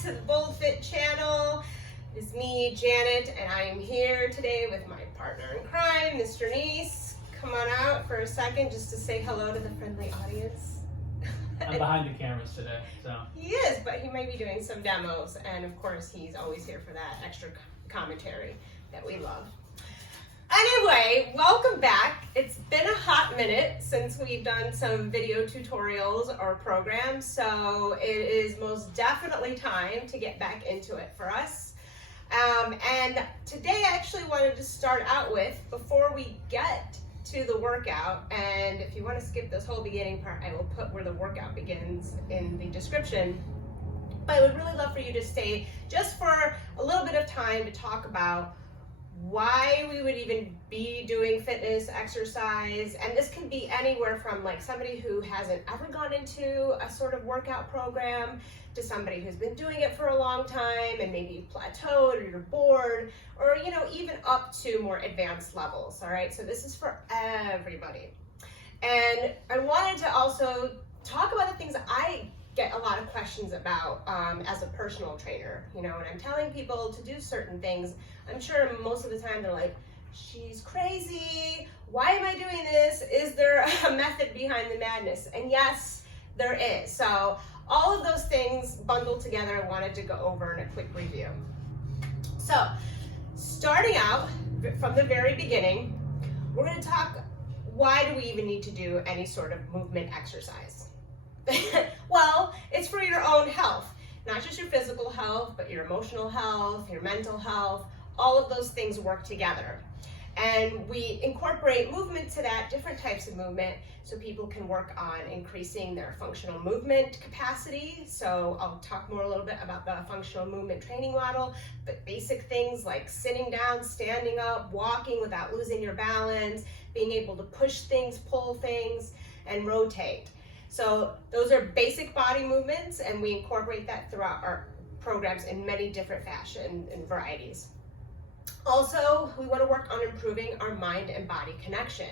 to the Bold Fit channel. It's me, Janet, and I am here today with my partner in crime, Mr. Neese. Come on out for a second just to say hello to the friendly audience. I'm behind the cameras today, so. He is, but he might be doing some demos, and of course he's always here for that extra commentary that we love. Anyway, welcome back. It's been a hot minute since we've done some video tutorials or programs, so it is most definitely time to get back into it for us. And today I actually wanted to start out with, before we get to the workout, and if you want to skip this whole beginning part, I will put where the workout begins in the description. But I would really love for you to stay just for a little bit of time to talk about why we would even be doing fitness, exercise, and this can be anywhere from like somebody who hasn't ever gone into a sort of workout program to somebody who's been doing it for a long time and maybe you've plateaued or you're bored, or even up to more advanced levels. All right, so this is for everybody. And I wanted to also talk about the things that I get a lot of questions about as a personal trainer. When I'm telling people to do certain things, I'm sure most of the time they're like, she's crazy, why am I doing this? Is there a method behind the madness? And yes, there is. So all of those things bundled together, I wanted to go over in a quick review. So starting out from the very beginning, we're going to talk, why do we even need to do any sort of movement exercise? Well, it's for your own health, not just your physical health, but your emotional health, your mental health. All of those things work together. And we incorporate movement to that, different types of movement, so people can work on increasing their functional movement capacity. So I'll talk a little bit about the functional movement training model, but basic things like sitting down, standing up, walking without losing your balance, being able to push things, pull things, and rotate. So those are basic body movements, and we incorporate that throughout our programs in many different fashion and varieties. Also, we want to work on improving our mind and body connection.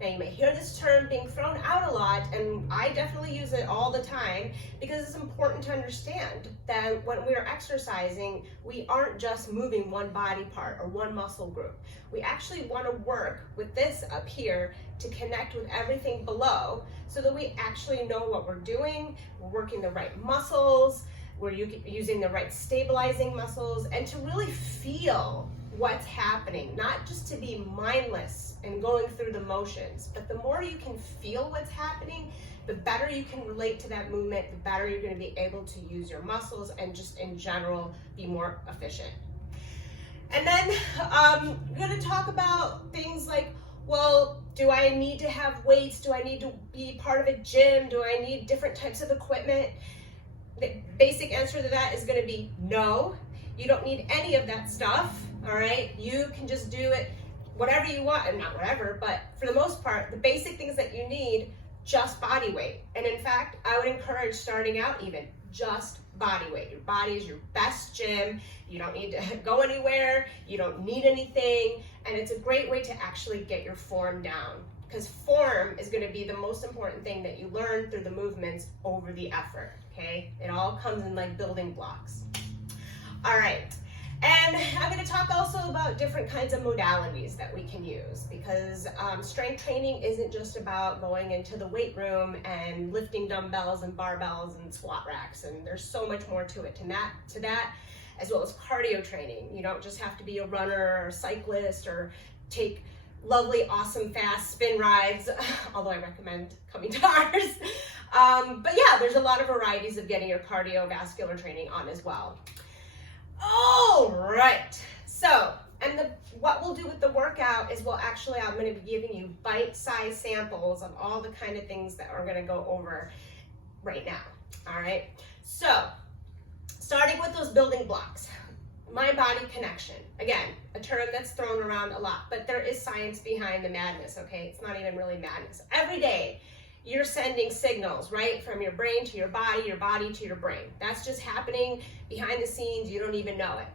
Now, you may hear this term being thrown out a lot, and I definitely use it all the time because it's important to understand that when we are exercising, we aren't just moving one body part or one muscle group. We actually want to work with this up here to connect with everything below so that we actually know what we're doing, we're working the right muscles, we're using the right stabilizing muscles, and to really feel what's happening, not just to be mindless and going through the motions, but the more you can feel what's happening, the better you can relate to that movement, the better you're going to be able to use your muscles and just in general be more efficient. And then we're going to talk about things like, well, do I need to have weights? Do I need to be part of a gym? Do I need different types of equipment? The basic answer to that is going to be no. You don't need any of that stuff. All right, you can just do it whatever you want, and not whatever, but for the most part, the basic things that you need, just body weight. And in fact, I would encourage starting out even just body weight. Your body is your best gym. You don't need to go anywhere. You don't need anything. And it's a great way to actually get your form down, because form is going to be the most important thing that you learn through the movements over the effort. Okay, it all comes in like building blocks. All right. And I'm going to talk also about different kinds of modalities that we can use, because strength training isn't just about going into the weight room and lifting dumbbells and barbells and squat racks, and there's so much more to it to that, as well as cardio training. You don't just have to be a runner or cyclist or take lovely, awesome, fast spin rides, although I recommend coming to ours. But yeah, there's a lot of varieties of getting your cardiovascular training on as well. All right, so, and what we'll do with the workout is I'm going to be giving you bite-sized samples of all the kind of things that we're going to go over right now. All right, so starting with those building blocks, mind body connection. Again, a term that's thrown around a lot, but there is science behind the madness. Okay, it's not even really madness. Every day you're sending signals, right, from your brain to your body to your brain. That's just happening behind the scenes. You don't even know it.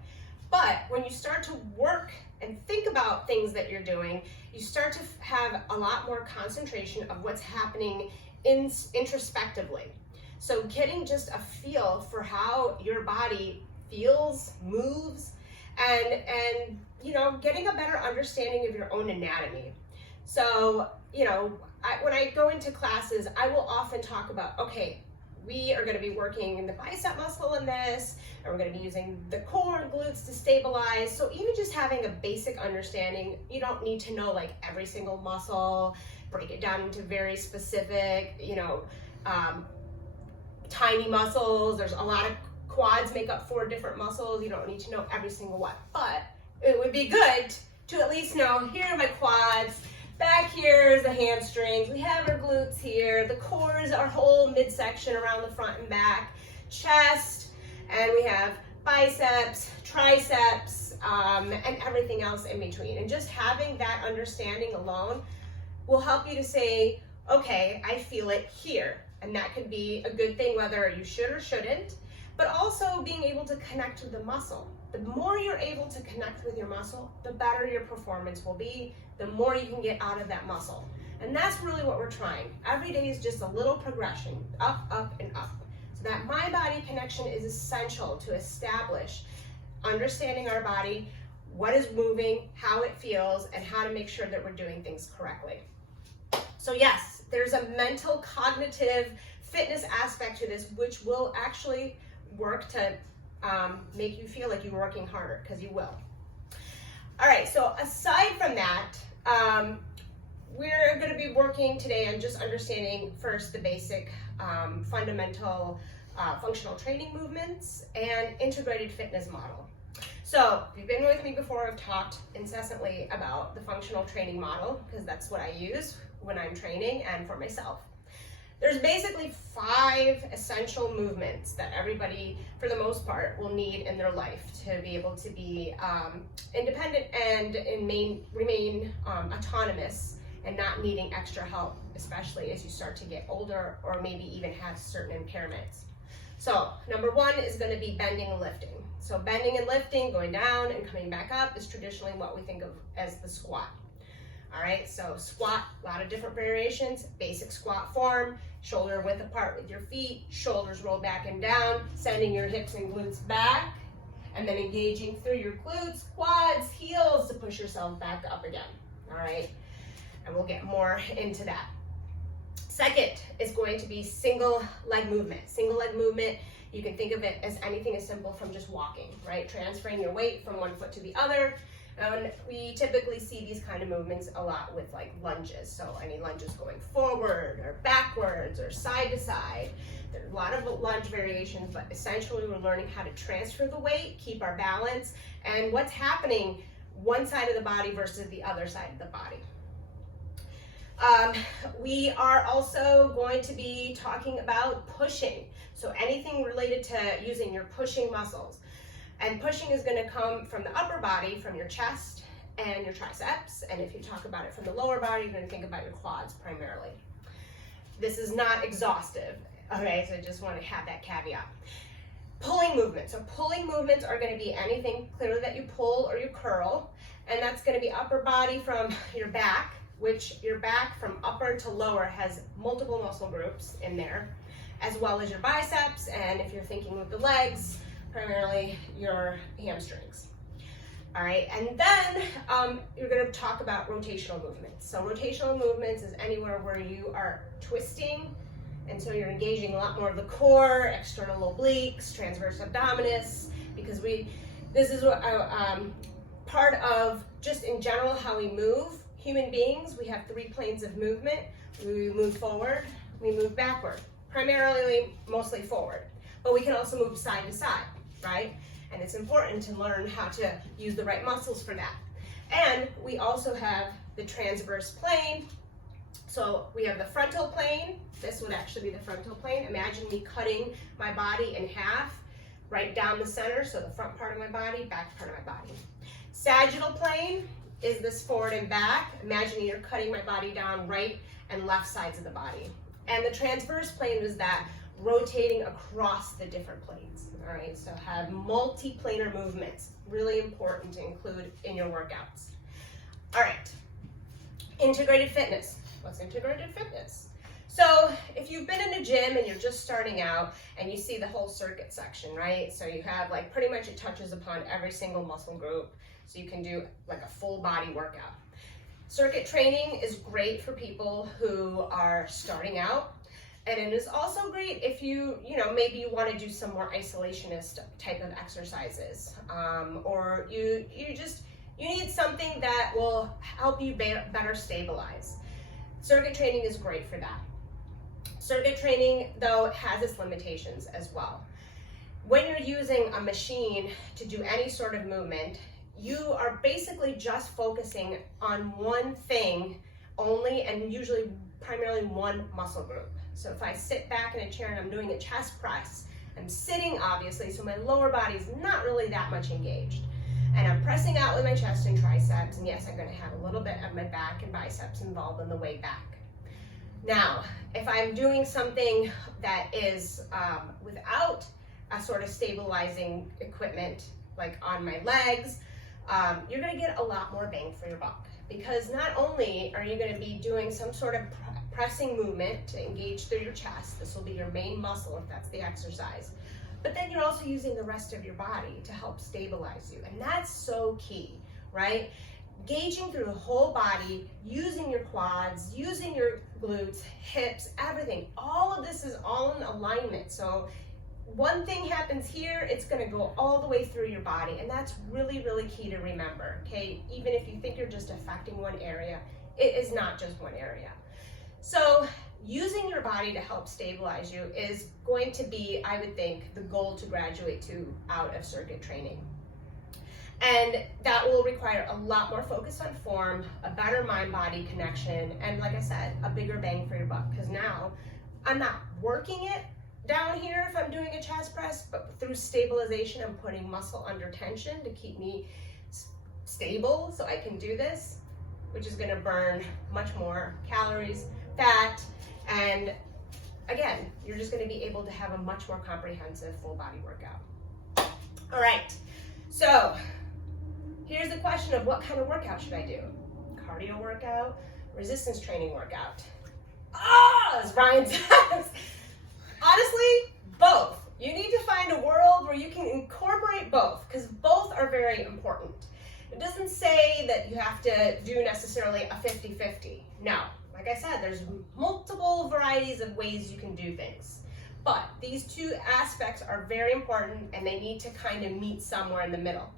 But when you start to work and think about things that you're doing, you start to have a lot more concentration of what's happening introspectively. So getting just a feel for how your body feels, moves, and you know, getting a better understanding of your own anatomy. So, you know, when I go into classes, I will often talk about, okay, we are going to be working in the bicep muscle in this, and we're going to be using the core and glutes to stabilize. So even just having a basic understanding, you don't need to know like every single muscle, break it down into very specific, you know, tiny muscles. There's a lot of quads make up 4 different muscles. You don't need to know every single one, but it would be good to at least know, here are my quads, back here is the hamstrings, we have our glutes here, the core is our whole midsection around the front and back, chest, and we have biceps, triceps, and everything else in between. And just having that understanding alone will help you to say, okay, I feel it here. And that could be a good thing whether you should or shouldn't, but also being able to connect with the muscle. The more you're able to connect with your muscle, the better your performance will be, the more you can get out of that muscle. And that's really what we're trying. Every day is just a little progression, up, up, and up. So that mind-body connection is essential to establish understanding our body, what is moving, how it feels, and how to make sure that we're doing things correctly. So yes, there's a mental, cognitive, fitness aspect to this, which will actually work to make you feel like you're working harder, because you will. All right, so aside from that, we're going to be working today on just understanding first the basic fundamental functional training movements and integrated fitness model. So if you've been with me before, I've talked incessantly about the functional training model, because that's what I use when I'm training and for myself. There's basically 5 essential movements that everybody, for the most part, will need in their life to be able to be independent and remain autonomous and not needing extra help, especially as you start to get older or maybe even have certain impairments. So number 1 is going to be bending and lifting. So bending and lifting, going down and coming back up, is traditionally what we think of as the squat. All right, so squat, a lot of different variations. Basic squat form, shoulder width apart with your feet, shoulders roll back and down, sending your hips and glutes back, and then engaging through your glutes, quads, heels to push yourself back up again. All right, and we'll get more into that. Second is going to be single leg movement. Single leg movement, you can think of it as anything as simple from just walking, right? Transferring your weight from one foot to the other. And we typically see these kind of movements a lot with like lunges. So any lunges going forward or backwards or side to side. There's a lot of lunge variations, but essentially we're learning how to transfer the weight, keep our balance, and what's happening one side of the body versus the other side of the body. We are also going to be talking about pushing. So anything related to using your pushing muscles. And pushing is going to come from the upper body, from your chest and your triceps. And if you talk about it from the lower body, you're going to think about your quads primarily. This is not exhaustive, okay? So I just want to have that caveat. Pulling movements. So pulling movements are going to be anything clearly that you pull or you curl. And that's going to be upper body from your back, which your back from upper to lower has multiple muscle groups in there, as well as your biceps. And if you're thinking with the legs, primarily your hamstrings. All right, and then you're going to talk about rotational movements. So rotational movements is anywhere where you are twisting, and so you're engaging a lot more of the core, external obliques, transverse abdominis, because this is what part of just in general how we move. Human beings, we have 3 planes of movement. We move forward, we move backward, primarily mostly forward, but we can also move side to side, right? And it's important to learn how to use the right muscles for that. And we also have the transverse plane. So we have the frontal plane. This would actually be the frontal plane. Imagine me cutting my body in half, right down the center, so the front part of my body, back part of my body. Sagittal plane is this forward and back. Imagine you're cutting my body down right and left sides of the body. And the transverse plane is that rotating across the different planes. All right, so have multi-planar movements. Really important to include in your workouts. All right, integrated fitness. What's integrated fitness? So if you've been in a gym and you're just starting out and you see the whole circuit section, right? So you have like pretty much it touches upon every single muscle group. So you can do like a full body workout. Circuit training is great for people who are starting out. And it is also great if maybe you want to do some more isolationist type of exercises, or you need something that will help you better stabilize. Circuit training is great for that. Circuit training, though, has its limitations as well. When you're using a machine to do any sort of movement, you are basically just focusing on one thing only, and usually primarily one muscle group. So if I sit back in a chair and I'm doing a chest press, I'm sitting obviously, so my lower body is not really that much engaged. And I'm pressing out with my chest and triceps, and yes, I'm gonna have a little bit of my back and biceps involved on the way back. Now, if I'm doing something that is without a sort of stabilizing equipment, like on my legs, you're gonna get a lot more bang for your buck. Because not only are you gonna be doing some sort of pressing movement to engage through your chest, this will be your main muscle if that's the exercise, but then you're also using the rest of your body to help stabilize you. And that's so key, right? Gauging through the whole body, using your quads, using your glutes, hips, everything. All of this is all in alignment. So one thing happens here, it's gonna go all the way through your body. And that's really, really key to remember, okay? Even if you think you're just affecting one area, it is not just one area. So using your body to help stabilize you is going to be, I would think, the goal to graduate out of circuit training. And that will require a lot more focus on form, a better mind-body connection, and like I said, a bigger bang for your buck. Because now I'm not working it down here if I'm doing a chest press, but through stabilization, I'm putting muscle under tension to keep me stable so I can do this, which is gonna burn much more calories, fat, and again, you're just gonna be able to have a much more comprehensive full body workout. All right, so here's the question of what kind of workout should I do? Cardio workout, resistance training workout? As Ryan says, honestly, both. You need to find a world where you can incorporate both, because both are very important. It doesn't say that you have to do necessarily a 50-50. No. Like I said, there's multiple varieties of ways you can do things. But these two aspects are very important and they need to kind of meet somewhere in the middle.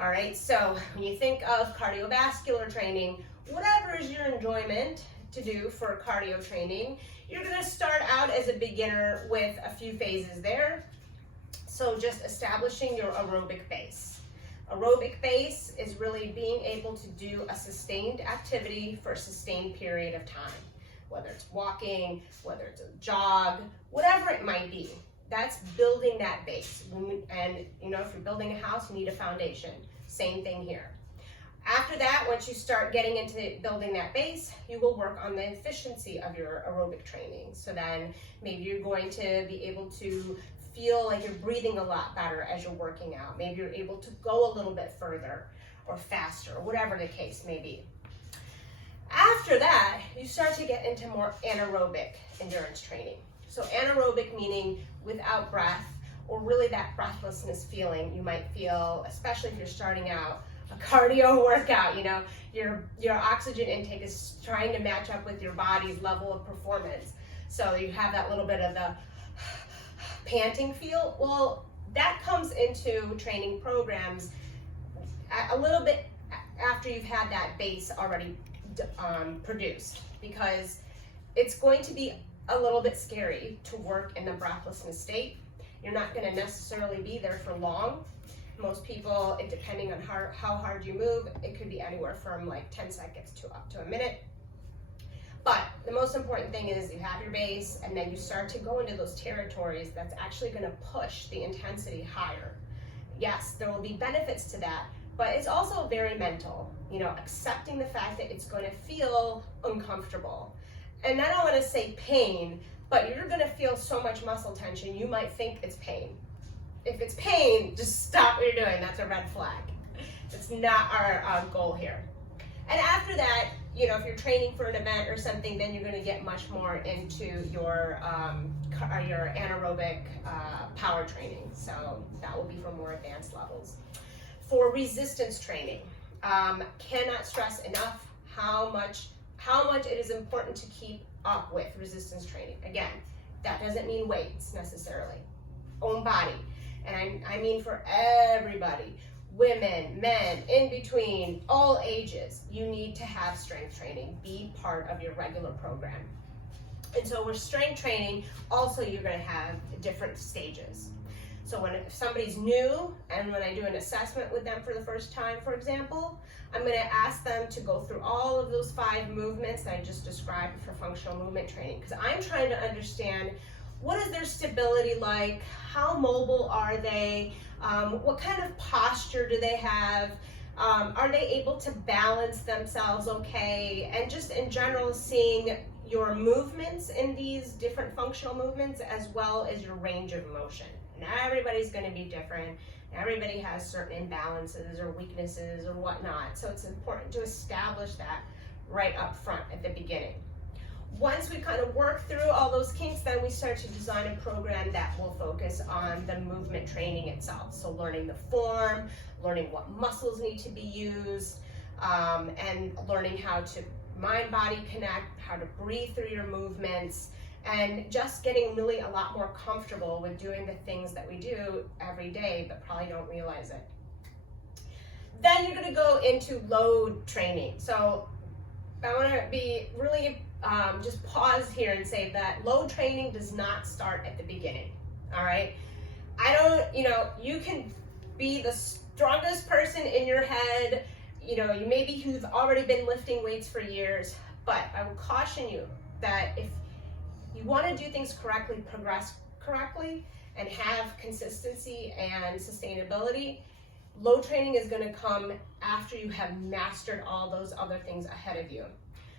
All right, so when you think of cardiovascular training, whatever is your enjoyment to do for cardio training, you're gonna start out as a beginner with a few phases there. So just establishing your aerobic base. Aerobic base is really being able to do a sustained activity for a sustained period of time, whether it's walking, whether it's a jog, whatever it might be. That's building that base. And if you're building a house, you need a foundation. Same thing here. After that, once you start getting into building that base, you will work on the efficiency of your aerobic training. So then maybe you're going to be able to feel like you're breathing a lot better as you're working out. Maybe you're able to go a little bit further or faster, or whatever the case may be. After that, you start to get into more anaerobic endurance training. So anaerobic meaning without breath, or really that breathlessness feeling you might feel, especially if you're starting out a cardio workout. Your oxygen intake is trying to match up with your body's level of performance. So you have that little bit of the panting feel. Well, that comes into training programs a little bit after you've had that base already produced, because it's going to be a little bit scary to work in the breathlessness state. You're not going to necessarily be there for long. Most people, depending on how hard you move, it could be anywhere from like 10 seconds to up to a minute. But the most important thing is you have your base, and then you start to go into those territories that's actually going to push the intensity higher. Yes, there will be benefits to that, but it's also very mental, accepting the fact that it's going to feel uncomfortable. And I don't want to say pain, but you're going to feel so much muscle tension, you might think it's pain. If it's pain, just stop what you're doing. That's a red flag. It's not our goal here. And after that, you know, if you're training for an event or something, then you're going to get much more into your anaerobic power training. So that will be for more advanced levels. For resistance training, cannot stress enough how much it is important to keep up with resistance training. Again, that doesn't mean weights necessarily. Own body. And I mean for everybody. Women, men, in between, all ages, you need to have strength training be part of your regular program. And so with strength training, also you're going to have different stages. So if somebody's new, and when I do an assessment with them for the first time, for example, I'm going to ask them to go through all of those 5 movements that I just described for functional movement training, because I'm trying to understand what is their stability like, how mobile are they, what kind of posture do they have, are they able to balance themselves okay, and just in general seeing your movements in these different functional movements as well as your range of motion. And everybody's going to be different. Everybody has certain imbalances or weaknesses or whatnot, so it's important to establish that right up front at the beginning. Once we kind of work through all those kinks, then we start to design a program that will focus on the movement training itself. So learning the form, learning what muscles need to be used, and learning how to mind-body connect, how to breathe through your movements, and just getting really a lot more comfortable with doing the things that we do every day but probably don't realize it. Then you're going to go into load training. So I want to be really just pause here and say that load training does not start at the beginning. All right, you can be the strongest person in your head, you maybe who've already been lifting weights for years, but I will caution you that if you want to do things correctly, progress correctly, and have consistency and sustainability, load training is going to come after you have mastered all those other things ahead of you.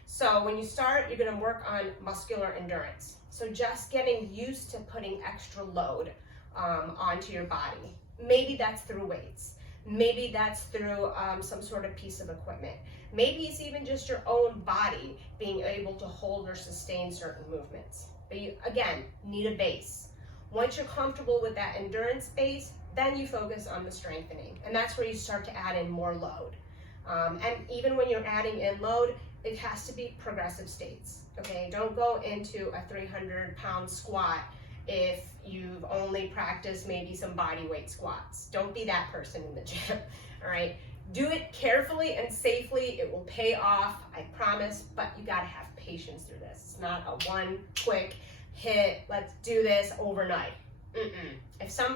So when you start, you're going to work on muscular endurance. So just getting used to putting extra load onto your body. Maybe that's through weights. Maybe that's through some sort of piece of equipment. Maybe it's even just your own body being able to hold or sustain certain movements. But you, again, need a base. Once you're comfortable with that endurance base, then you focus on the strengthening. And that's where you start to add in more load. And even when you're adding in load, it has to be progressive states, okay? Don't go into a 300-pound squat if you've only practiced maybe some body weight squats. Don't be that person in the gym, all right? Do it carefully and safely. It will pay off, I promise, but you gotta have patience through this. It's not a one quick hit, let's do this overnight. If some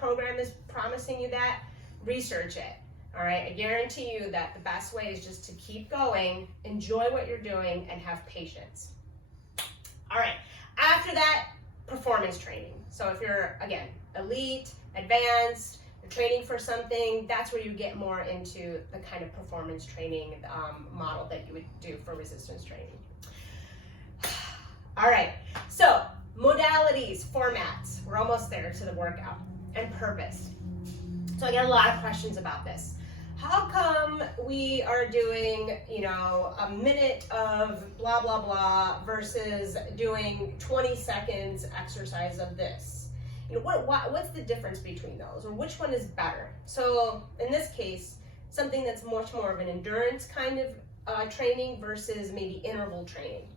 program is promising you that, research it. All right, I guarantee you that the best way is just to keep going, enjoy what you're doing, and have patience. All right, after that, performance training. So if you're, again, elite, advanced, you're training for something, that's where you get more into the kind of performance training model that you would do for resistance training. All right, so modalities, formats. We're almost there to the workout, and purpose. So I get a lot of questions about this. How come we are doing, a minute of blah, blah, blah versus doing 20 seconds exercise of this? What's the difference between those, or which one is better? So in this case, something that's much more of an endurance kind of training versus maybe interval training.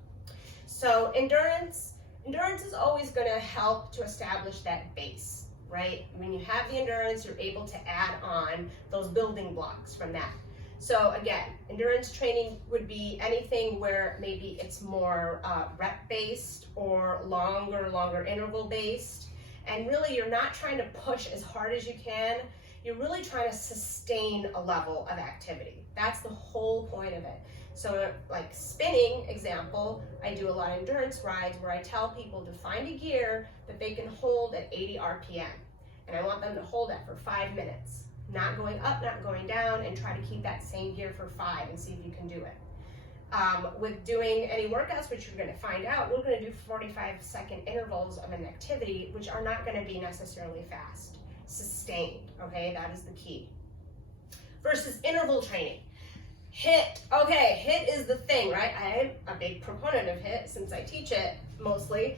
So endurance is always going to help to establish that base. Right? When you have the endurance, you're able to add on those building blocks from that. So again, endurance training would be anything where maybe it's more rep-based or longer interval-based. And really, you're not trying to push as hard as you can. You're really trying to sustain a level of activity. That's the whole point of it. So like spinning example, I do a lot of endurance rides where I tell people to find a gear that they can hold at 80 RPM. And I want them to hold that for 5 minutes, not going up, not going down, and try to keep that same gear for 5 and see if you can do it. With doing any workouts, which you're going to find out, we're going to do 45-second intervals of an activity, which are not going to be necessarily fast, sustained, okay? That is the key. Versus interval training. HIIT. Okay, HIIT is the thing, right? I am a big proponent of HIIT since I teach it mostly.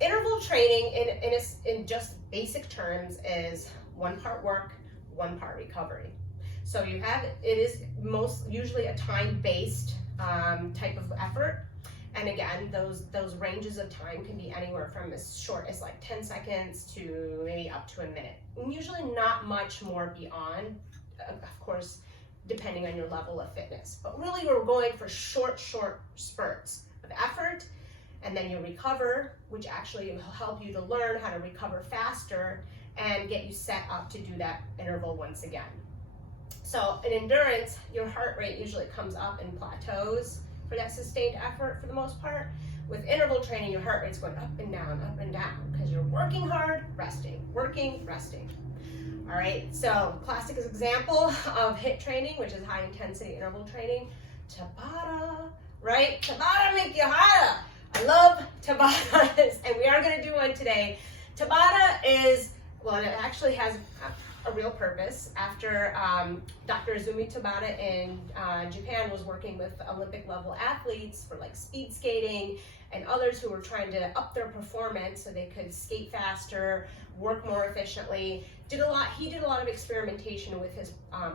Interval training in just basic terms is 1 part work, 1 part recovery. So it is usually a time-based type of effort. And again, those ranges of time can be anywhere from as short as like 10 seconds to maybe up to a minute. And usually not much more beyond, of course, depending on your level of fitness. But really we're going for short spurts of effort, and then you recover, which actually will help you to learn how to recover faster and get you set up to do that interval once again. So in endurance, your heart rate usually comes up and plateaus for that sustained effort for the most part. With interval training, your heart rate's going up and down, because you're working hard, resting, working, resting. All right, so classic example of HIIT training, which is high intensity interval training, Tabata, right? Tabata make you harder. I love Tabatas, and we are gonna do one today. Tabata is, well, it actually has a real purpose. After Dr. Izumi Tabata in Japan was working with Olympic level athletes for like speed skating and others who were trying to up their performance so they could skate faster, work more efficiently. He did a lot of experimentation with his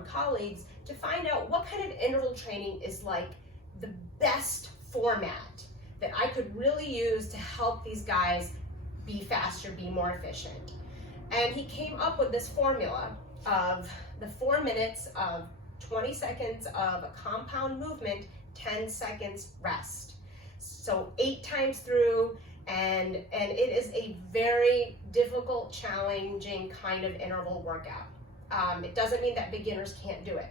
colleagues to find out what kind of interval training is like the best format that I could really use to help these guys be faster, be more efficient. And he came up with this formula of the 4 minutes of 20 seconds of a compound movement, 10 seconds rest. So 8 times through, and it is a very difficult, challenging kind of interval workout. It doesn't mean that beginners can't do it,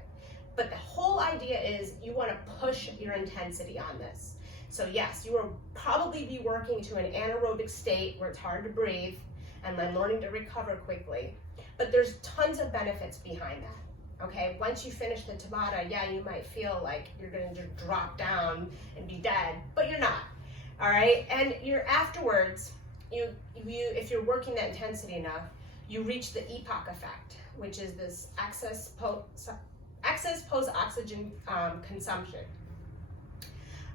but the whole idea is you want to push your intensity on this. So yes, you will probably be working to an anaerobic state where it's hard to breathe, and then learning to recover quickly. But there's tons of benefits behind that, okay? Once you finish the Tabata, yeah, you might feel like you're gonna just drop down and be dead, but you're not, all right? And afterwards, if you're working that intensity enough, you reach the EPOC effect, which is this excess post-oxygen consumption.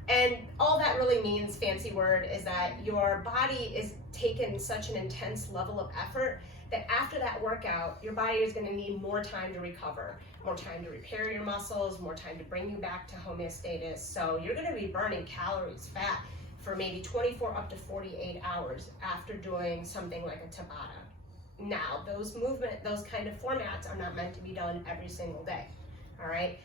And all that really means, fancy word, is that your body is taking such an intense level of effort that after that workout, your body is gonna need more time to recover, more time to repair your muscles, more time to bring you back to homeostasis. So you're gonna be burning calories, fat, for maybe 24 up to 48 hours after doing something like a Tabata. Now, those kind of formats are not meant to be done every single day, all right?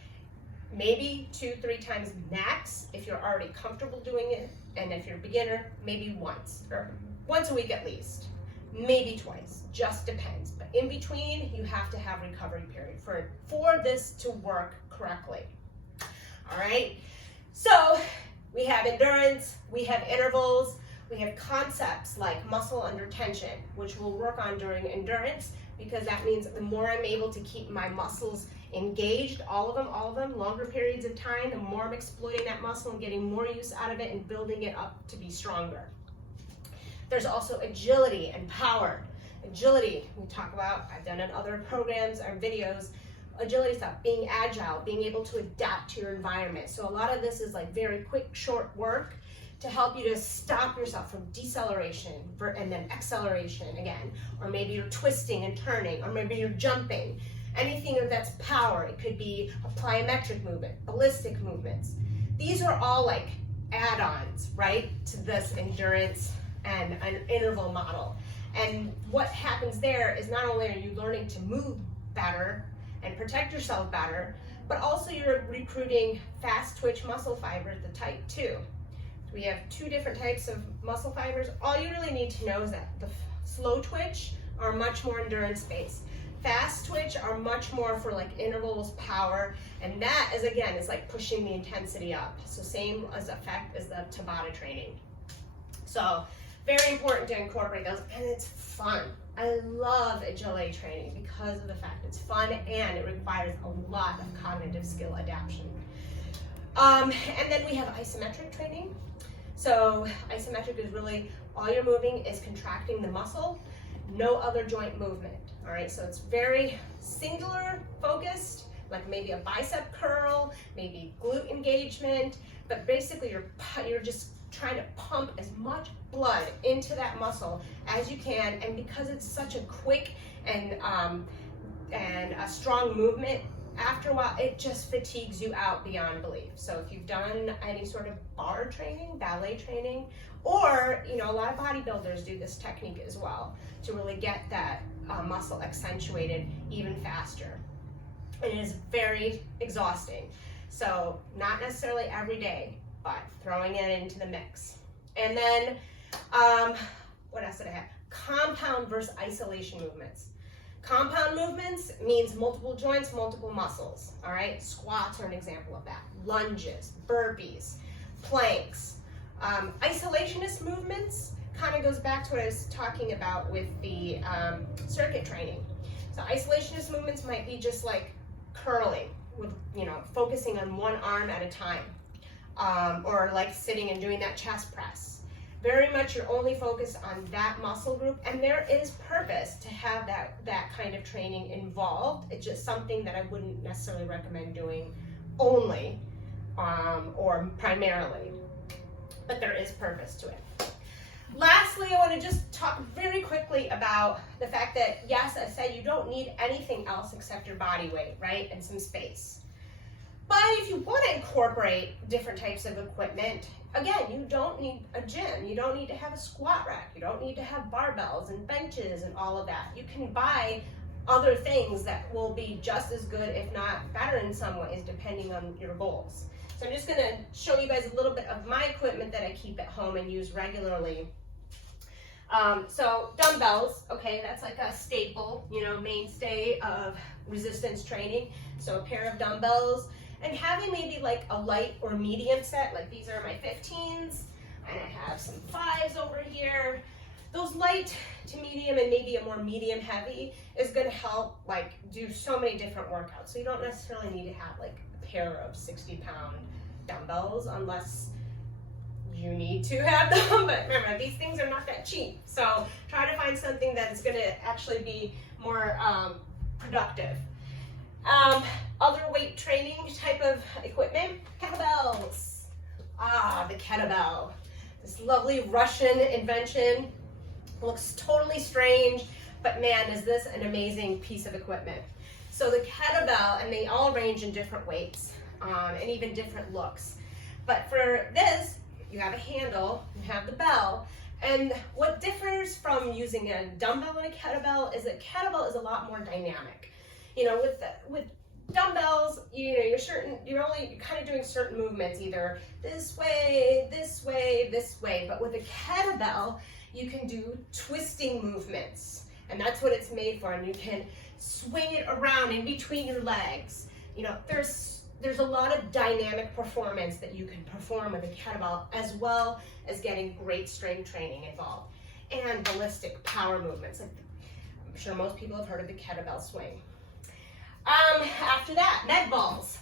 Maybe 2-3 times max if you're already comfortable doing it, and if you're a beginner, maybe once a week at least, maybe twice, just depends. But in between, you have to have recovery period for this to work correctly. All right, so we have endurance, we have intervals, we have concepts like muscle under tension, which we'll work on during endurance, because that means the more I'm able to keep my muscles engaged, all of them, longer periods of time, the more I'm exploiting that muscle and getting more use out of it and building it up to be stronger. There's also agility and power. Agility, we talk about, I've done in other programs or videos, agility stuff, being agile, being able to adapt to your environment. So a lot of this is like very quick, short work to help you to stop yourself from deceleration and then acceleration again, or maybe you're twisting and turning, or maybe you're jumping. Anything that's power. It could be a plyometric movement, ballistic movements. These are all like add-ons, right, to this endurance and an interval model. And what happens there is not only are you learning to move better and protect yourself better, but also you're recruiting fast twitch muscle fibers, the type 2. We have 2 different types of muscle fibers. All you really need to know is that the slow twitch are much more endurance based. Fast twitch are much more for like intervals, power, and that is, again, is like pushing the intensity up. So same as effect as the Tabata training. So very important to incorporate those, and it's fun. I love agility training because of the fact it's fun and it requires a lot of cognitive skill adaptation. And then we have isometric training. So isometric is really all you're moving is contracting the muscle, no other joint movement. All right, so it's very singular focused, like maybe a bicep curl, maybe glute engagement, but basically you're just trying to pump as much blood into that muscle as you can, and because it's such a quick and a strong movement, after a while it just fatigues you out beyond belief. So if you've done any sort of bar training, ballet training, or a lot of bodybuilders do this technique as well to really get that muscle accentuated even faster. It is very exhausting, so not necessarily every day, but throwing it into the mix. And then what else did I have? Compound versus isolation movements. Compound movements means multiple joints, multiple muscles, all right? Squats are an example of that. Lunges, burpees, planks. Isolationist movements kind of goes back to what I was talking about with the circuit training. So isolationist movements might be just like curling, with focusing on one arm at a time, or like sitting and doing that chest press. Very much you're only focused on that muscle group, and there is purpose to have that kind of training involved. It's just something that I wouldn't necessarily recommend doing only or primarily, but there is purpose to it. Lastly, I want to just talk very quickly about the fact that, yes, I said you don't need anything else except your body weight, right, and some space. But if you want to incorporate different types of equipment, again, you don't need a gym. You don't need to have a squat rack. You don't need to have barbells and benches and all of that. You can buy other things that will be just as good, if not better in some ways, depending on your goals. So I'm just going to show you guys a little bit of my equipment that I keep at home and use regularly. So dumbbells, okay, that's like a staple, mainstay of resistance training. So a pair of dumbbells, and having maybe like a light or medium set, like these are my 15s, and I have some 5s over here. Those light to medium and maybe a more medium heavy is going to help like do so many different workouts. So you don't necessarily need to have like a pair of 60-pound dumbbells unless you need to have them, but remember, these things are not that cheap. So try to find something that's going to actually be more productive. Other weight training type of equipment, kettlebells. The kettlebell. This lovely Russian invention. Looks totally strange, but man, is this an amazing piece of equipment. So the kettlebell, and they all range in different weights and even different looks. But for this, you have a handle, you have the bell, and what differs from using a dumbbell and a kettlebell is that kettlebell is a lot more dynamic. With dumbbells, you're only kind of doing certain movements, either this way, this way, this way. But with a kettlebell, you can do twisting movements, and that's what it's made for. And you can swing it around in between your legs. There's a lot of dynamic performance that you can perform with a kettlebell, as well as getting great strength training involved, and ballistic power movements. Like, I'm sure most people have heard of the kettlebell swing. After that, med balls.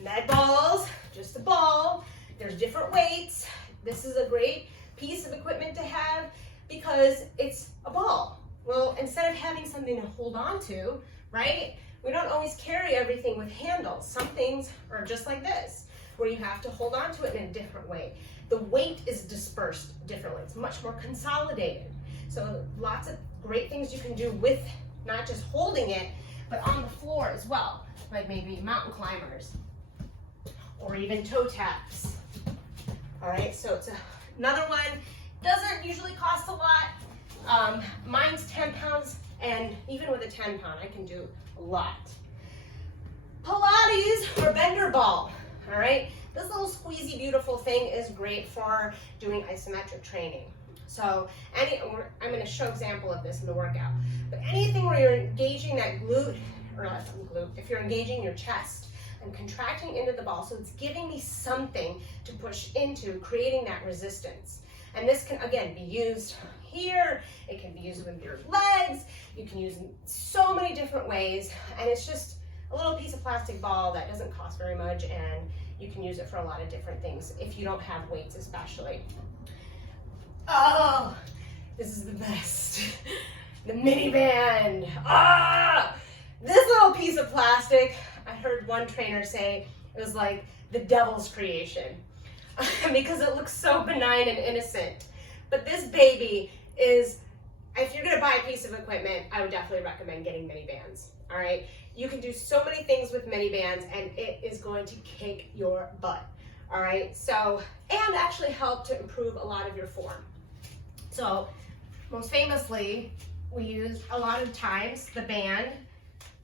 Med balls, just a ball. There's different weights. This is a great piece of equipment to have because it's a ball. Well, instead of having something to hold on to, right? We don't always carry everything with handles. Some things are just like this, where you have to hold on to it in a different way. The weight is dispersed differently. It's much more consolidated. So lots of great things you can do with not just holding it, but on the floor as well, like maybe mountain climbers or even toe taps. All right, so it's another one. Doesn't usually cost a lot. Mine's 10 pounds, and even with a 10 pound, I can do a lot. Pilates or bender ball, all right? This little squeezy beautiful thing is great for doing isometric training. So I'm going to show example of this in the workout, but anything where you're engaging that glute, or not glute, if you're engaging your chest and contracting into the ball, so it's giving me something to push into, creating that resistance. And this can, again, be used here, it can be used with your legs, you can use it in so many different ways, and it's just a little piece of plastic ball that doesn't cost very much, and you can use it for a lot of different things if you don't have weights especially. Oh, this is the best. The mini band. This little piece of plastic, I heard one trainer say it was like the devil's creation because it looks so benign and innocent. But this baby is, if you're gonna buy a piece of equipment, I would definitely recommend getting mini bands, all right? You can do so many things with mini bands and it is going to kick your butt, all right? So, and actually help to improve a lot of your form. So, most famously, we use a lot of times the band,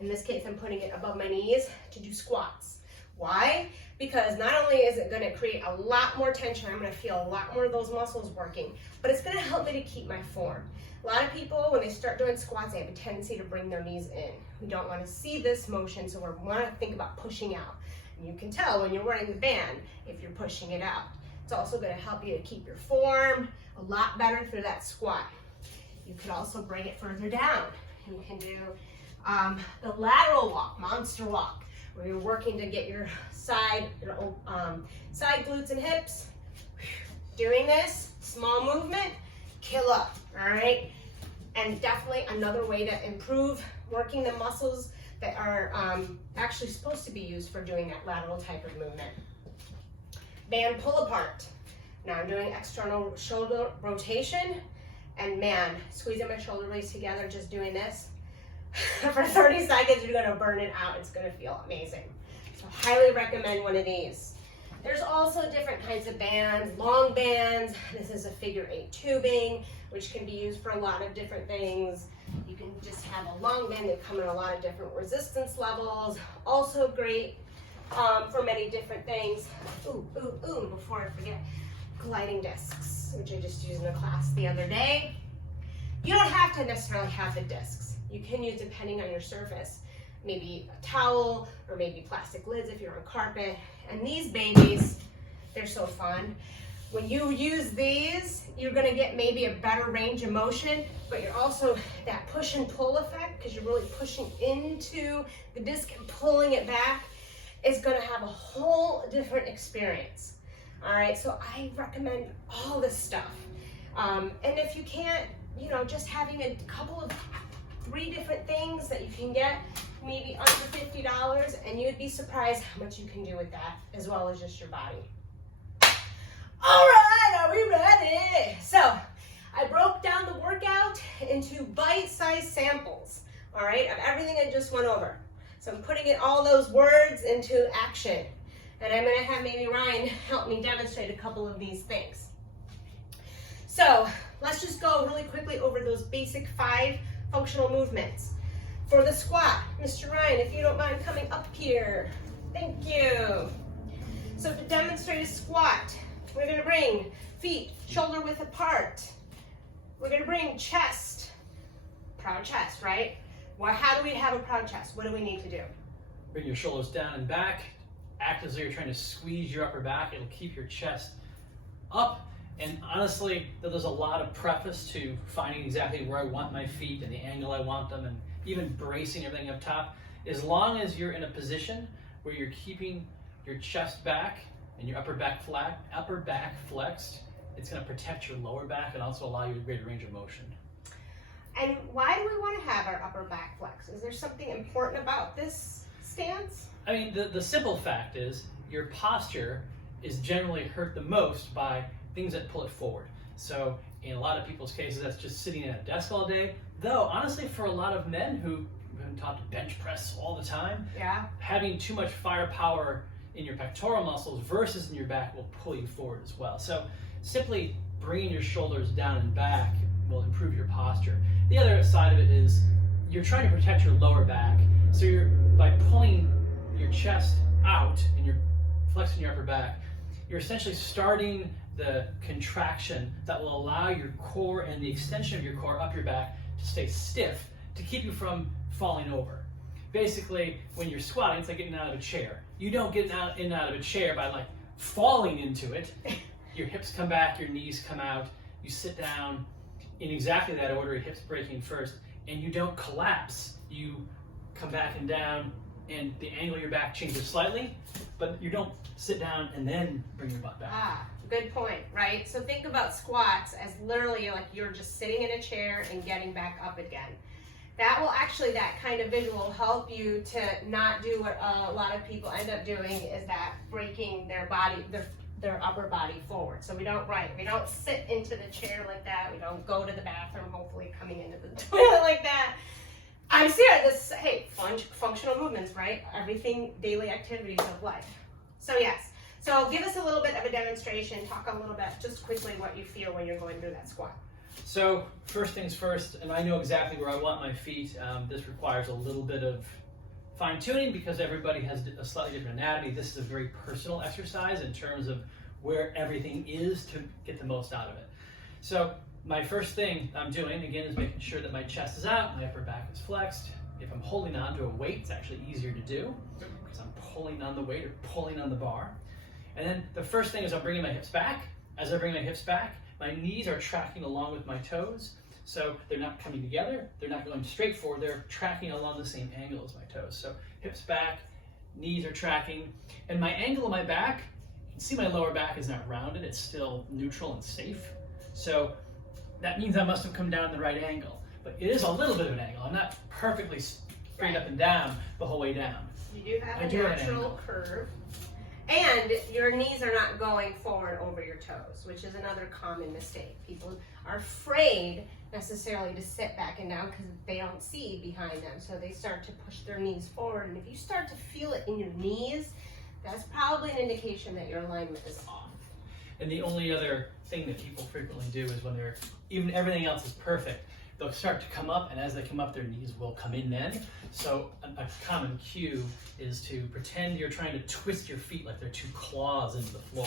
in this case I'm putting it above my knees, to do squats. Why? Because not only is it gonna create a lot more tension, I'm gonna feel a lot more of those muscles working, but it's gonna help me to keep my form. A lot of people, when they start doing squats, they have a tendency to bring their knees in. We don't wanna see this motion, so we wanna think about pushing out. And you can tell when you're wearing the band if you're pushing it out. It's also gonna help you to keep your form a lot better through that squat. You could also bring it further down. You can do the lateral walk, monster walk, where you're working to get your side glutes and hips. Doing this, small movement, killer, all right? And definitely another way to improve working the muscles that are actually supposed to be used for doing that lateral type of movement. Band pull apart. Now I'm doing external shoulder rotation, and man, squeezing my shoulder blades together, just doing this for 30 seconds, you're gonna burn it out. It's gonna feel amazing. So highly recommend one of these. There's also different kinds of bands, long bands. This is a figure 8 tubing, which can be used for a lot of different things. You can just have a long band that come in a lot of different resistance levels. Also great for many different things. Before I forget, gliding discs, which I just used in a class the other day. You don't have to necessarily have the discs. You can use, depending on your surface, maybe a towel or maybe plastic lids if you're on carpet. And these babies, they're so fun. When you use these, you're gonna get maybe a better range of motion, but you're also that push and pull effect, because you're really pushing into the disc and pulling it back, is gonna have a whole different experience. All right, so I recommend all this stuff. And if you can't, you know, just having a couple of 3 different things that you can get, maybe under $50, and you'd be surprised how much you can do with that, as well as just your body. All right, are we ready? So I broke down the workout into bite-sized samples, all right, of everything I just went over. So I'm putting all those words into action. And I'm gonna have maybe Ryan help me demonstrate a couple of these things. So let's just go really quickly over those basic 5 functional movements. For the squat, Mr. Ryan, if you don't mind coming up here. Thank you. So to demonstrate a squat, we're gonna bring feet shoulder width apart. We're gonna bring chest, proud chest, right? Well, how do we have a proud chest? What do we need to do? Bring your shoulders down and back. Act as though you're trying to squeeze your upper back. It'll keep your chest up. And honestly, there's a lot of preface to finding exactly where I want my feet and the angle I want them, and even bracing everything up top. As long as you're in a position where you're keeping your chest back and your upper back flexed, it's going to protect your lower back and also allow you a greater range of motion. And why do we want to have our upper back flex? Is there something important about this stance? I mean, the simple fact is your posture is generally hurt the most by things that pull it forward. So in a lot of people's cases, that's just sitting at a desk all day. Though, honestly, for a lot of men who have been taught to bench press all the time, having too much firepower in your pectoral muscles versus in your back will pull you forward as well. So simply bringing your shoulders down and back will improve your posture. The other side of it is you're trying to protect your lower back. So by pulling your chest out and you're flexing your upper back, you're essentially starting the contraction that will allow your core and the extension of your core up your back to stay stiff to keep you from falling over. Basically, when you're squatting, it's like getting out of a chair. You don't get in and out of a chair by like falling into it. Your hips come back, your knees come out, you sit down in exactly that order, your hips breaking first, and you don't collapse. You come back and down, and the angle of your back changes slightly, but you don't sit down and then bring your butt back. Good point, right? So think about squats as literally like you're just sitting in a chair and getting back up again. That will actually, that kind of visual will help you to not do what a lot of people end up doing, is that breaking their body, their upper body forward. So we don't sit into the chair like that. We don't go to the bathroom, hopefully coming into the toilet like that. I'm serious. Hey, functional movements, right? Everything, daily activities of life. So yes. So give us a little bit of a demonstration. Talk a little bit, just quickly, what you feel when you're going through that squat. So first things first, and I know exactly where I want my feet. This requires a little bit of fine tuning because everybody has a slightly different anatomy. This is a very personal exercise in terms of where everything is to get the most out of it. So my first thing I'm doing, again, is making sure that my chest is out, my upper back is flexed. If I'm holding on to a weight, it's actually easier to do because I'm pulling on the weight or pulling on the bar. And then the first thing is I'm bringing my hips back. As I bring my hips back, my knees are tracking along with my toes. So they're not coming together, they're not going straight forward, they're tracking along the same angle as my toes. So hips back, knees are tracking, and my angle of my back, you can see my lower back is not rounded, it's still neutral and safe. So that means I must have come down the right angle. But it is a little bit of an angle. I'm not perfectly straight up and down the whole way down. You do have a natural curve. And your knees are not going forward over your toes, which is another common mistake. People are afraid necessarily to sit back and down because they don't see behind them. So they start to push their knees forward. And if you start to feel it in your knees, that's probably an indication that your alignment is off. And the only other thing that people frequently do is when they're, even everything else is perfect, they'll start to come up, and as they come up, their knees will come in then. So a common cue is to pretend you're trying to twist your feet like they're two claws into the floor.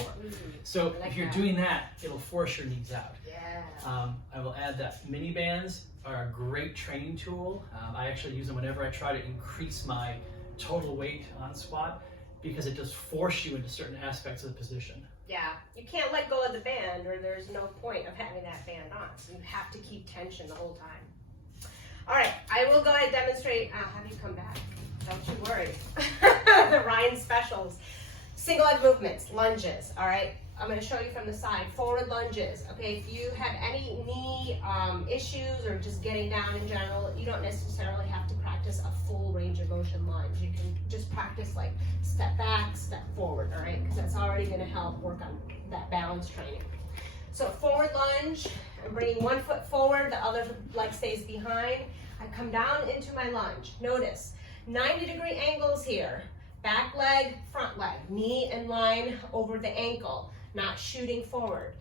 So like if you're doing that, it'll force your knees out. Yeah. I will add that mini bands are a great training tool. I actually use them whenever I try to increase my total weight on squat because it does force you into certain aspects of the position. Yeah, you can't let go of the band or there's no point of having that band on. So you have to keep tension the whole time. All right, I will go ahead and demonstrate. Have you come back? Don't you worry. The Ryan specials. Single leg movements, lunges, all right? I'm gonna show you from the side. Forward lunges, okay? If you have any knee issues or just getting down in general, you don't necessarily have to practice a full range of motion lunge. You can just practice like step back, step forward, all right? Because that's already gonna help work on that balance training. So forward lunge, I'm bringing one foot forward, the other leg stays behind. I come down into my lunge. Notice, 90-degree angles here. Back leg, front leg, knee in line over the ankle, not shooting forward.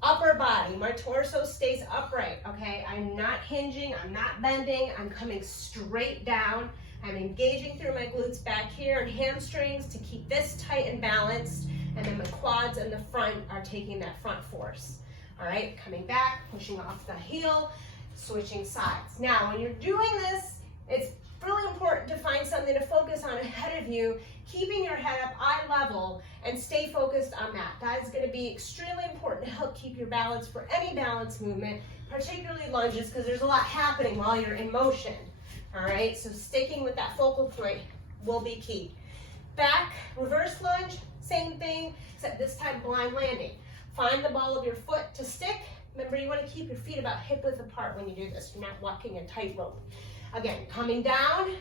Upper body, my torso stays upright, okay? I'm not hinging, I'm not bending, I'm coming straight down. I'm engaging through my glutes back here and hamstrings to keep this tight and balanced, and then my quads in the front are taking that front force. All right, coming back, pushing off the heel, switching sides. Now, when you're doing this, it's really important to find something to focus on ahead of you, keeping your head up eye level and stay focused on that. That is going to be extremely important to help keep your balance for any balance movement, particularly lunges, because there's a lot happening while you're in motion. All right, so sticking with that focal point will be key. Back, reverse lunge, same thing, except this time blind landing. Find the ball of your foot to stick. Remember, you want to keep your feet about hip width apart when you do this. You're not walking a tightrope. Again, coming down.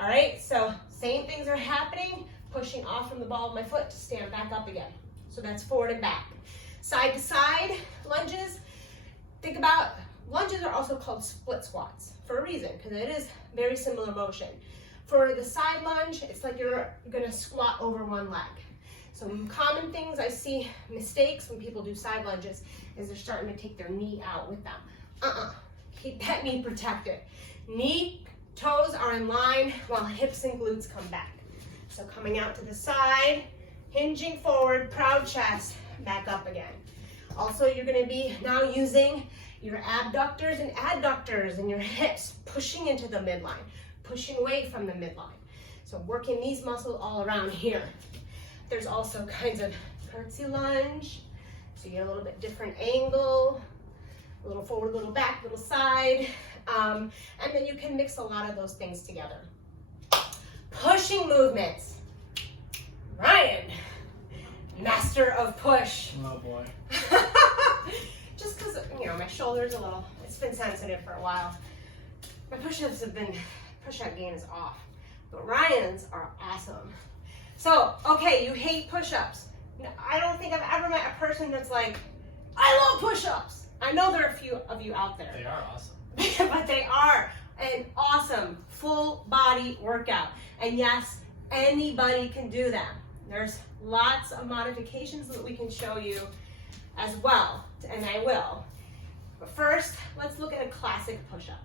All right, so same things are happening, pushing off from the ball of my foot to stand back up again. So that's forward and back. Side to side lunges. Think about, lunges are also called split squats for a reason, because it is very similar motion. For the side lunge, it's like you're gonna squat over one leg. So common things I see, mistakes when people do side lunges, is they're starting to take their knee out with them. Keep that knee protected. Knee, toes are in line while hips and glutes come back. So coming out to the side, hinging forward, proud chest, back up again. Also, you're gonna be now using your abductors and adductors and your hips, pushing into the midline, pushing away from the midline. So working these muscles all around here. There's also kinds of curtsy lunge, so you get a little bit different angle, a little forward, a little back, a little side, and then you can mix a lot of those things together. Pushing movements. Ryan, master of push. Oh boy. Just because, you know, my shoulder's a little, it's been sensitive for a while. my push-up game is off, but Ryan's are awesome. So, okay, you hate push-ups. I don't think I've ever met a person that's like, I love push-ups. I know there are a few of you out there. They are awesome. But they are an awesome full body workout. And yes, anybody can do them. There's lots of modifications that we can show you as well, and I will. But first, let's look at a classic push-up.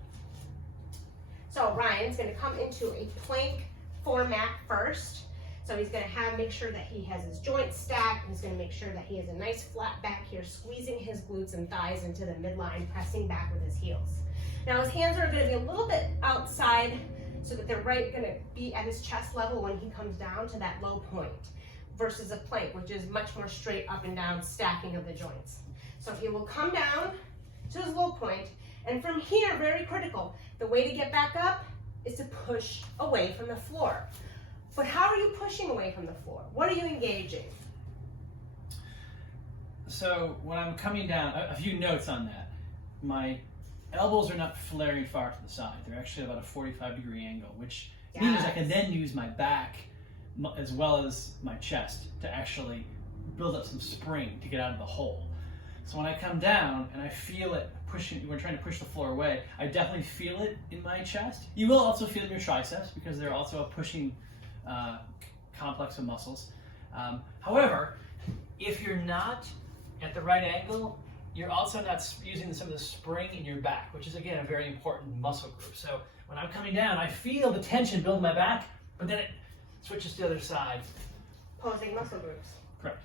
So Ryan's gonna come into a plank format first. So he's gonna make sure that he has his joints stacked. He's gonna make sure that he has a nice flat back here, squeezing his glutes and thighs into the midline, pressing back with his heels. Now his hands are gonna be a little bit outside so that they're gonna be at his chest level when he comes down to that low point versus a plank, which is much more straight up and down stacking of the joints. So he will come down to his low point, and from here, very critical, the way to get back up is to push away from the floor. But how are you pushing away from the floor? What are you engaging? So when I'm coming down, a few notes on that. My elbows are not flaring far to the side. They're actually about a 45-degree angle, which means I can then use my back as well as my chest to actually build up some spring to get out of the hole. So when I come down and I feel it pushing, we're trying to push the floor away, I definitely feel it in my chest. You will also feel it in your triceps because they're also a pushing complex of muscles. However, if you're not at the right angle, you're also not using some of the spring in your back, which is again a very important muscle group. So when I'm coming down, I feel the tension build in my back, but then it switches to the other side. Posing muscle groups. Correct.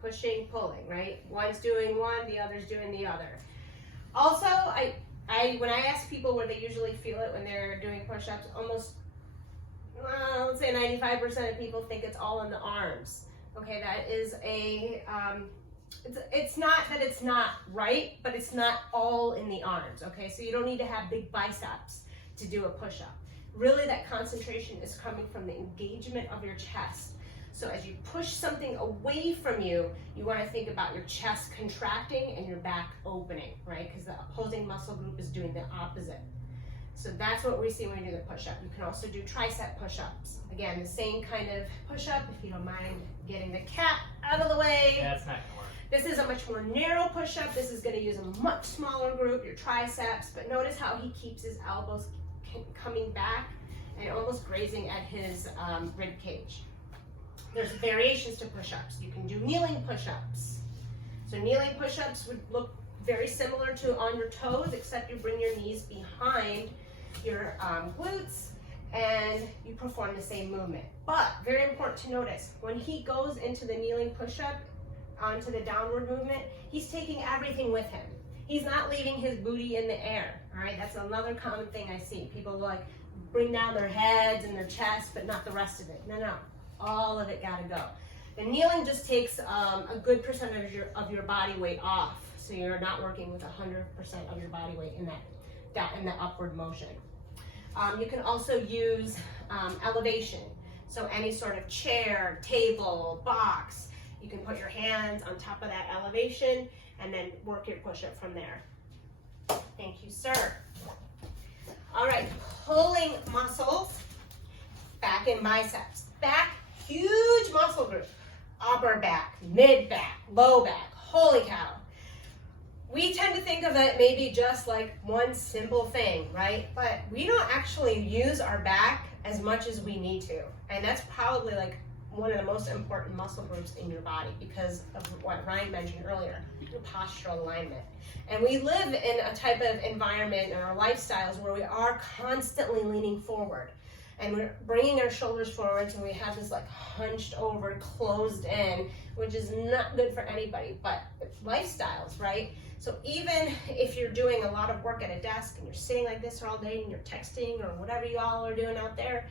Pushing, pulling, right? One's doing one, the other's doing the other. Also, when I ask people where they usually feel it when they're doing push-ups, almost, let's say 95% of people think it's all in the arms. Okay, that is it's not that it's not right, but it's not all in the arms, okay? So you don't need to have big biceps to do a push-up. Really, that concentration is coming from the engagement of your chest. So as you push something away from you, you want to think about your chest contracting and your back opening, right? Because the opposing muscle group is doing the opposite. So that's what we see when we do the push-up. You can also do tricep push-ups. Again, the same kind of push-up, if you don't mind getting the cat out of the way. That's not gonna work. This is a much more narrow push-up. This is going to use a much smaller group, your triceps, but notice how he keeps his elbows coming back and almost grazing at his rib cage. There's variations to push-ups. You can do kneeling push-ups. So kneeling push-ups would look very similar to on your toes, except you bring your knees behind your glutes and you perform the same movement. But very important to notice, when he goes into the kneeling push-up, onto the downward movement, he's taking everything with him. He's not leaving his booty in the air, all right? That's another common thing I see. People like bring down their heads and their chest, but not the rest of it. No, no, all of it gotta go. The kneeling just takes a good percentage of your body weight off, so you're not working with 100% of your body weight in that upward motion. You can also use elevation, so any sort of chair, table, box. You can put your hands on top of that elevation and then work your push-up from there. Thank you, sir. All right, pulling muscles, back and biceps. Back, huge muscle group. Upper back, mid back, low back. Holy cow. We tend to think of it maybe just like one simple thing, right? But we don't actually use our back as much as we need to. And that's probably like one of the most important muscle groups in your body because of what Ryan mentioned earlier, your postural alignment. And we live in a type of environment in our lifestyles where we are constantly leaning forward and we're bringing our shoulders forward, so we have this like hunched over, closed in, which is not good for anybody, but lifestyles, right? So even if you're doing a lot of work at a desk and you're sitting like this all day and you're texting or whatever you all are doing out there,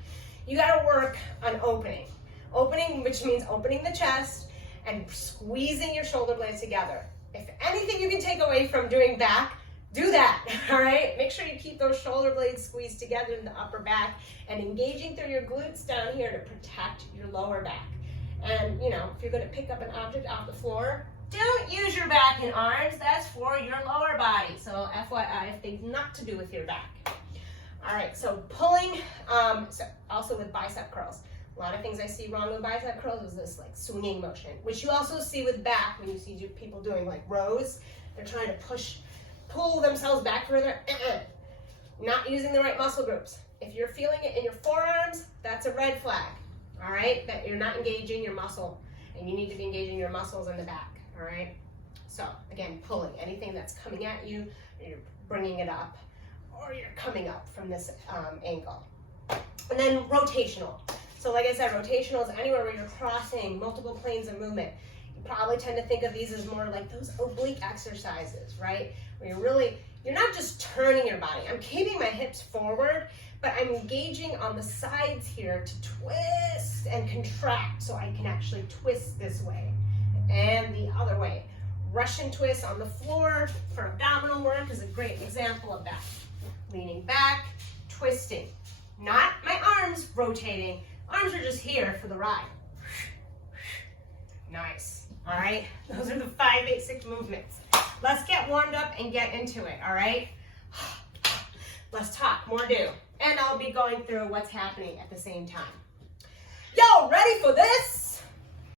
you gotta work on opening. Opening, which means opening the chest and squeezing your shoulder blades together. If anything you can take away from doing back, do that, all right? Make sure you keep those shoulder blades squeezed together in the upper back and engaging through your glutes down here to protect your lower back. And, you know, if you're gonna pick up an object off the floor, don't use your back and arms. That's for your lower body. So FYI, things not to do with your back. All right, so pulling, so also with bicep curls. A lot of things I see wrong with bicep curls is this like swinging motion, which you also see with back when you see people doing like rows. They're trying to pull themselves back further. Not using the right muscle groups. If you're feeling it in your forearms, that's a red flag, all right? That you're not engaging your muscle, and you need to be engaging your muscles in the back, all right? So again, pulling, anything that's coming at you, you're bringing it up, or you're coming up from this angle. And then rotational. So like I said, rotational is anywhere where you're crossing multiple planes of movement. You probably tend to think of these as more like those oblique exercises, right? Where you're not just turning your body. I'm keeping my hips forward, but I'm engaging on the sides here to twist and contract so I can actually twist this way and the other way. Russian twist on the floor for abdominal work is a great example of that. Leaning back, twisting. Not my arms rotating. Arms are just here for the ride. Nice. All right, those are the 5 basic movements. Let's get warmed up and get into it, all right? Let's talk, more do. And I'll be going through what's happening at the same time. Y'all ready for this?